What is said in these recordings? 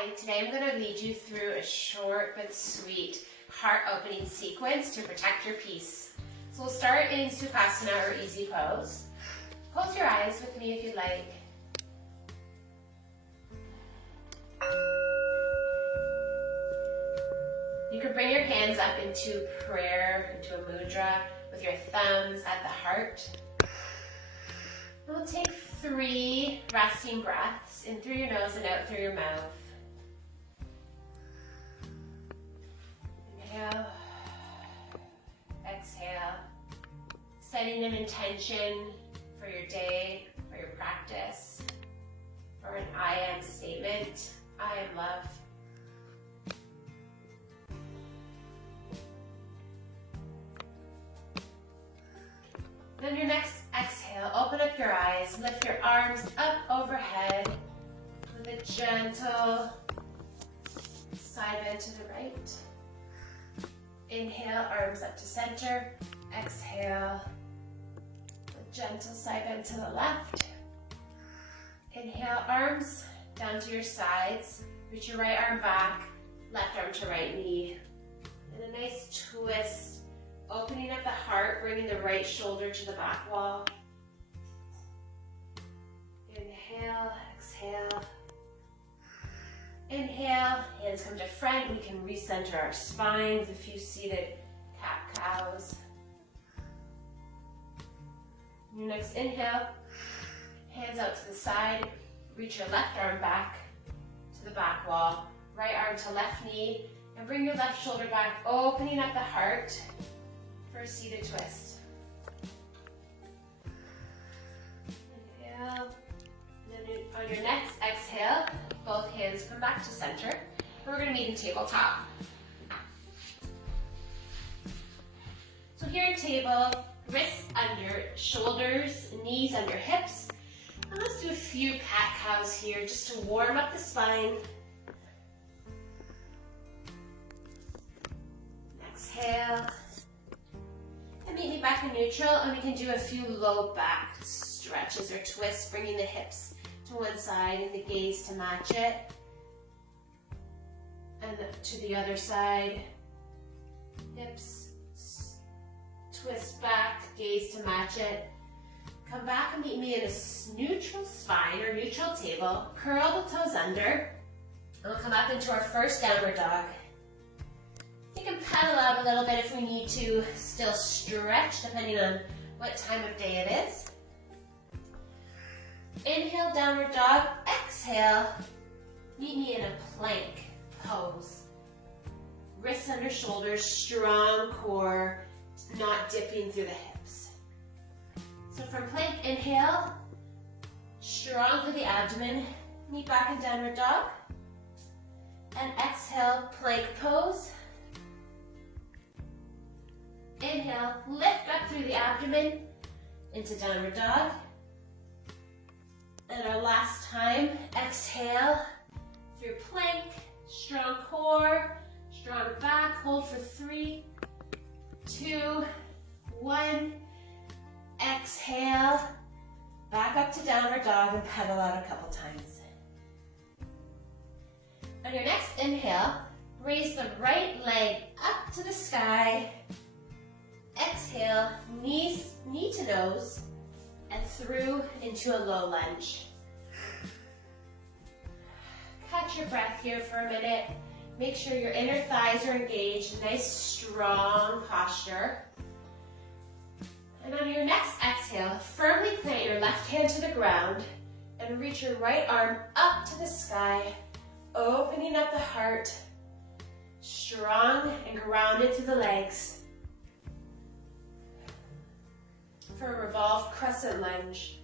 Hi, today I'm going to lead you through a short but sweet heart opening sequence to protect your peace. So we'll start in Sukhasana or easy pose. Close your eyes with me if you'd like. You can bring your hands up into prayer, into a mudra with your thumbs at the heart. And we'll take 3 resting breaths in through your nose and out through your mouth. Inhale, exhale, setting an intention for your day, for your practice, for an I am statement. I am love. Then your next exhale, open up your eyes, lift your arms up overhead with a gentle side bend to the right. Inhale, arms up to center. Exhale, a gentle side bend to the left. Inhale, arms down to your sides. Reach your right arm back, left arm to right knee. And a nice twist. Opening up the heart, bringing the right shoulder to the back wall. Inhale, exhale. Inhale, hands come to front. We can recenter our spine with a few seated cat-cows. Next inhale, hands out to the side. Reach your left arm back to the back wall. Right arm to left knee. And bring your left shoulder back, opening up the heart. For a seated twist. Inhale. And then on your next exhale, both hands come back to center. And we're going to meet in tabletop. So here in table, wrists under shoulders, knees under hips. And let's do a few cat-cows here just to warm up the spine. Exhale. Meet me back in neutral, and we can do a few low back stretches or twists, bringing the hips to one side and the gaze to match it. And to the other side. Hips, twist back, gaze to match it. Come back and meet me in a neutral spine or neutral table. Curl the toes under. And we'll come up into our first downward dog. You can pedal out a little bit if we need to still stretch, depending on what time of day it is. Inhale, downward dog. Exhale, meet me in a plank pose. Wrists under shoulders, strong core, not dipping through the hips. So from plank, inhale, strong through the abdomen, meet back in downward dog. And exhale, plank pose. Inhale, lift up through the abdomen into downward dog. And our last time, exhale through plank, strong core, strong back. Hold for 3, 2, 1. Exhale, back up to downward dog and pedal out a couple times. On your next inhale, raise the right leg up to the sky. Exhale, knee to nose, and through into a low lunge. Catch your breath here for a minute. Make sure your inner thighs are engaged, nice strong posture. And on your next exhale, firmly plant your left hand to the ground and reach your right arm up to the sky, opening up the heart, strong and grounded through the legs. For a revolved crescent lunge.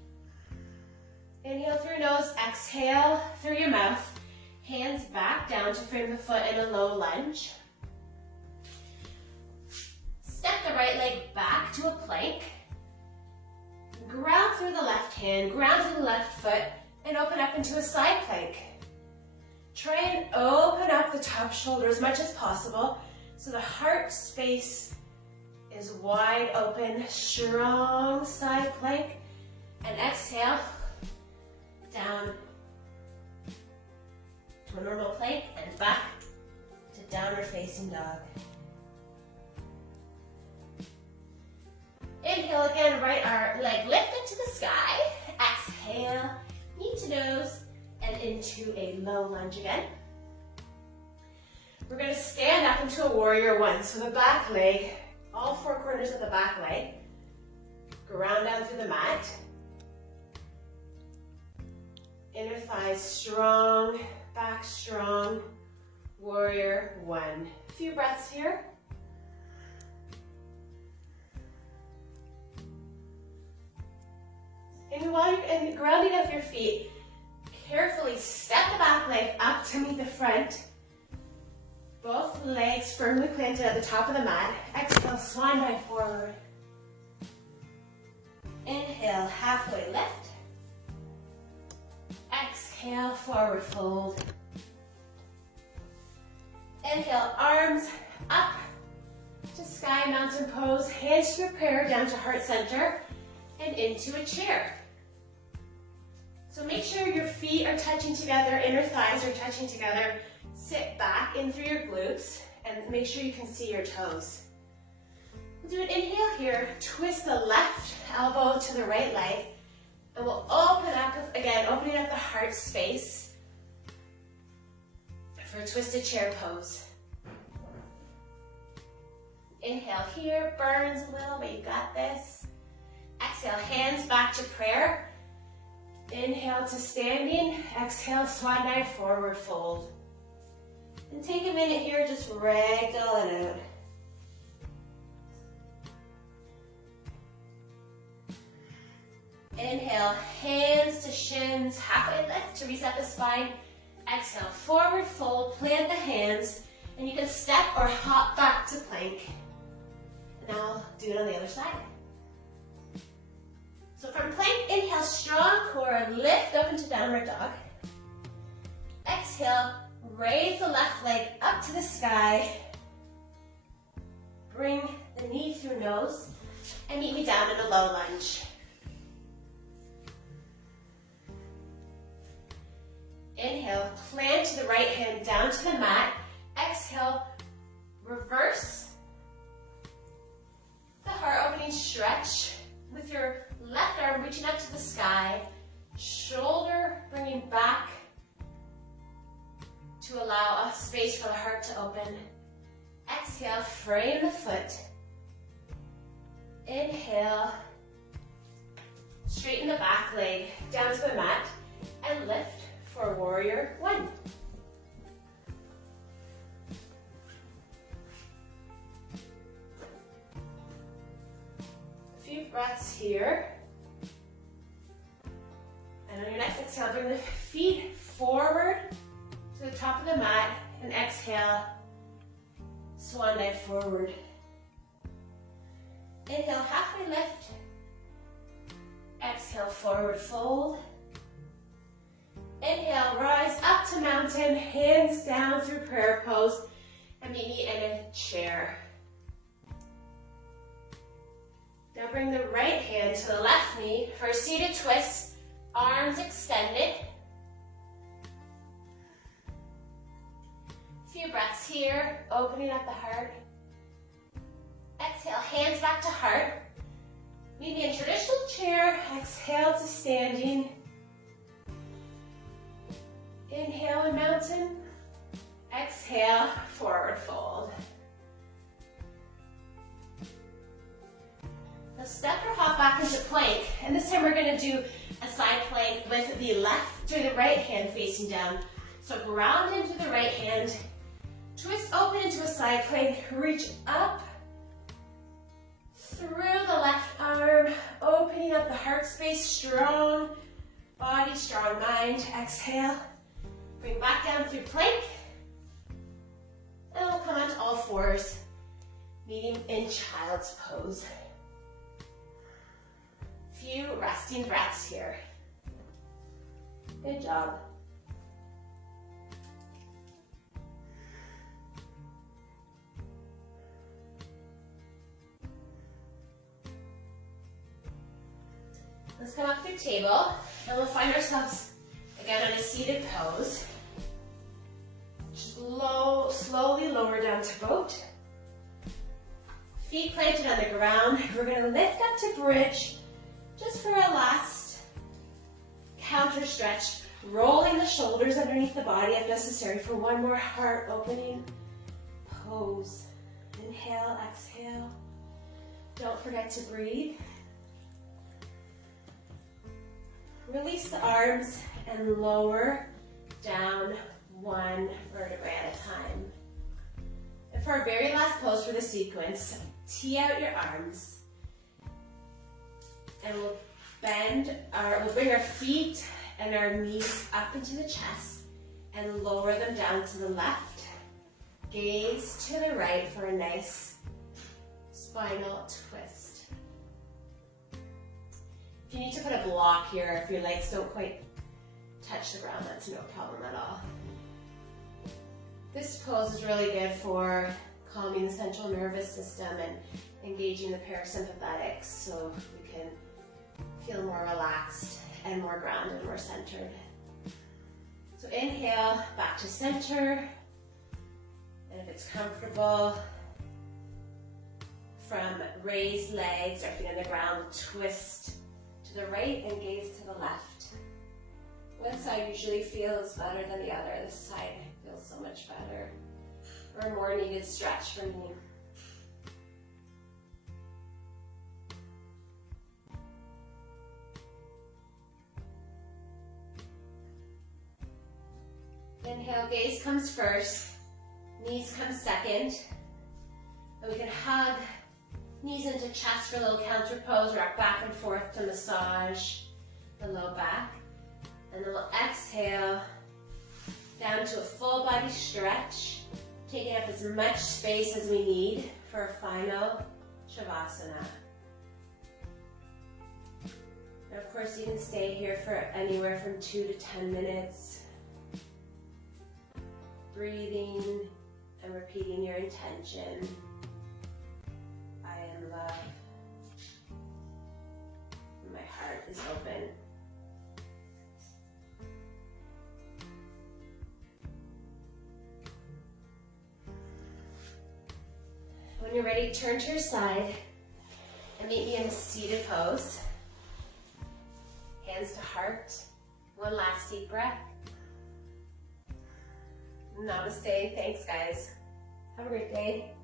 Inhale through your nose, exhale through your mouth. Hands back down to frame the foot in a low lunge. Step the right leg back to a plank. Ground through the left hand, ground through the left foot, and open up into a side plank. Try and open up the top shoulder as much as possible so the heart space is wide open, strong side plank, and exhale, down to to a normal plank and back to downward facing dog. Inhale again, right leg lifted to the sky. Exhale, knee to nose, and into a low lunge again. We're going to stand up into a warrior one. So the back leg, all four corners of the back leg, ground down through the mat. Inner thighs strong, back strong, warrior one. A few breaths here. And while you're grounding up your feet, carefully step the back leg up to meet the front. Both legs firmly planted at the top of the mat. Exhale, swan dive forward. Inhale, halfway lift. Exhale, forward fold. Inhale, arms up to sky mountain pose. Hands to prayer down to heart center and into a chair. So make sure your feet are touching together, inner thighs are touching together. Sit back in through your glutes and make sure you can see your toes. We'll do an inhale here, twist the left elbow to the right leg, and we'll open up, again, opening up the heart space for a twisted chair pose. Inhale here, burns a little, but you got this. Exhale, hands back to prayer. Inhale to standing, exhale, swan dive, forward fold. And take a minute here, just ragdoll it out. Inhale, hands to shins, halfway lift to reset the spine. Exhale, forward fold, plant the hands, and you can step or hop back to plank. And now do it on the other side. So from plank, inhale, strong core, lift up into downward dog. Exhale, raise the left leg up to the sky. Bring the knee through nose and meet me down in a low lunge. Inhale, plant the right hand down to the mat. Exhale, reverse the heart opening stretch with your left arm reaching up to the sky, shoulder bringing back to allow a space for the heart to open. Exhale, frame the foot. Inhale, straighten the back leg down to the mat and lift for warrior one. A few breaths here. And on your next exhale, bring the feet forward to the top of the mat and exhale, swan dive forward. Inhale, halfway lift. Exhale, forward fold. Inhale, rise up to mountain, hands down through prayer pose, and meet me in a chair. Now bring the right hand to the left knee for a seated twist, arms extended. A few breaths here, opening up the heart. Exhale, hands back to heart. Meet me in traditional chair, exhale to standing. Inhale in mountain, exhale, forward fold. Now step or hop back into plank, and this time we're going to do a side plank with the left to the right hand facing down. So ground into the right hand, twist open into a side plank, reach up through the left arm, opening up the heart space, strong body, strong mind. Exhale. Bring back down through plank, and we'll come onto all fours, meeting in child's pose. Few resting breaths here. Good job. Let's come up through table, and we'll find ourselves again in a seated pose. lower down to boat. Feet planted on the ground. We're going to lift up to bridge just for a last counter stretch, rolling the shoulders underneath the body if necessary for one more heart opening pose. Inhale, exhale. Don't forget to breathe. Release the arms and lower down one vertebrae at a time. And for our very last pose for the sequence, tee out your arms and we'll bring our feet and our knees up into the chest and lower them down to the left. Gaze to the right for a nice spinal twist. If you need to put a block here, if your legs don't quite touch the ground, that's no problem at all. This pose is really good for calming the central nervous system and engaging the parasympathetics so we can feel more relaxed and more grounded, more centered. So inhale, back to center. And if it's comfortable, from raised legs or feet on the ground, twist to the right and gaze to the left. One side usually feels better than the other. This side feels so much better. Or a more needed stretch for me. Inhale, gaze comes first, knees come second. And we can hug knees into chest for a little counter pose, rock back and forth to massage the low back. And then we'll exhale down to a full body stretch, taking up as much space as we need for a final Shavasana. And of course, you can stay here for anywhere from 2 to 10 minutes, breathing and repeating your intention. I am love. My heart is open. When you're ready, turn to your side and meet me in a seated pose. Hands to heart. One last deep breath. Namaste. Thanks, guys. Have a great day.